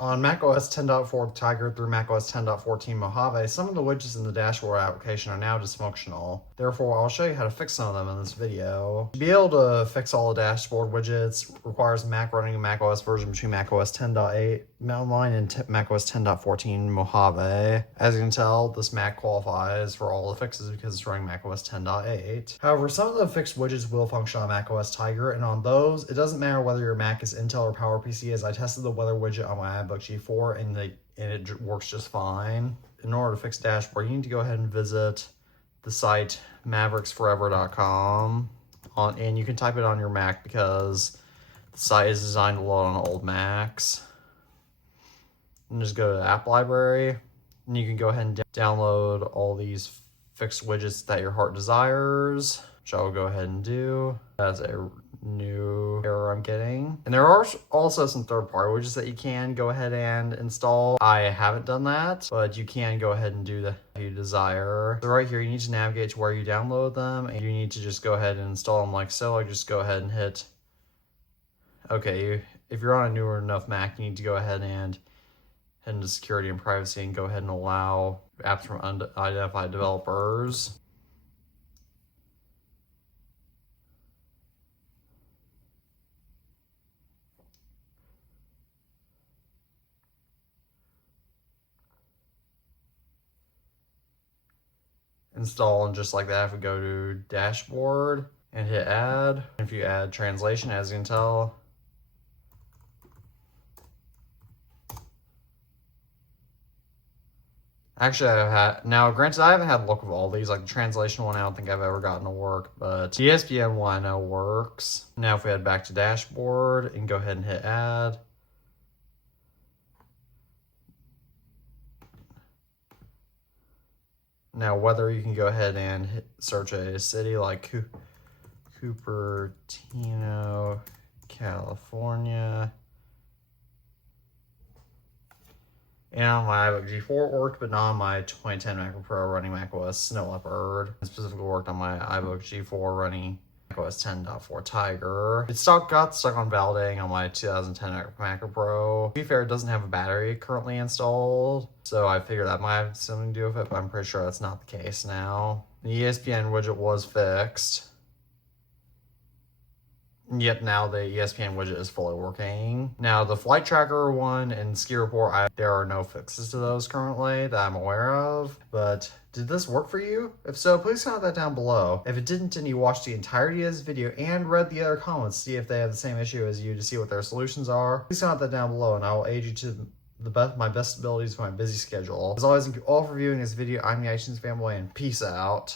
On macOS 10.4 Tiger through macOS 10.14 Mojave, some of the widgets in the dashboard application are now dysfunctional. Therefore, I'll show you how to fix some of them in this video. To be able to fix all the dashboard widgets requires Mac running a macOS version between macOS 10.8 Mountain and macOS 10.14 Mojave. As you can tell, this Mac qualifies for all the fixes because it's running macOS 10.8. However, some of the fixed widgets will function on macOS Tiger, and on those, it doesn't matter whether your Mac is Intel or PowerPC, as I tested the weather widget on my MacBook G4 and it works just fine. In order to fix dashboard, you need to go ahead and visit the site mavericksforever.com and you can type it on your Mac because the site is designed to load on old Macs. And just go to the app library and you can go ahead and download all these fixed widgets that your heart desires, which I will go ahead and do. That's a new error I'm getting. And there are also some third-party widgets that you can go ahead and install. I haven't done that, but you can go ahead and do that if you desire. So right here, you need to navigate to where you download them, and you need to just go ahead and install them like so. I just go ahead and hit okay. If you're on a newer enough Mac, you need to go ahead and head into security and privacy and go ahead and allow apps from unidentified developers. Install, and just like that, if we go to dashboard and hit add, if you add translation, as you can tell, actually I've had, now granted I haven't had luck with all these, like the translation one I don't think I've ever gotten to work, but the ESPN one I know works. Now if we head back to dashboard and go ahead and hit add, now whether you can go ahead and search a city like Cupertino, California. And on my iBook G4 it worked, but not on my 2010 MacBook Pro running macOS Snow Leopard. It specifically worked on my iBook G4 running macOS 10.4 Tiger. It got stuck on validating on my 2010 MacBook Pro. To be fair, it doesn't have a battery currently installed, so I figured that might have something to do with it, but I'm pretty sure that's not the case now. The ESPN widget was fixed. Yep, now the ESPN widget is fully working. Now the flight tracker one and ski report, there are no fixes to those currently that I'm aware of, but did this work for you? If so, please comment that down below. If it didn't and you watched the entirety of this video and read the other comments, see if they have the same issue as you to see what their solutions are, please comment that down below and I will aid you to my best abilities with my busy schedule. As always, thank you all for viewing this video. I'm the iTunes Fanboy and peace out.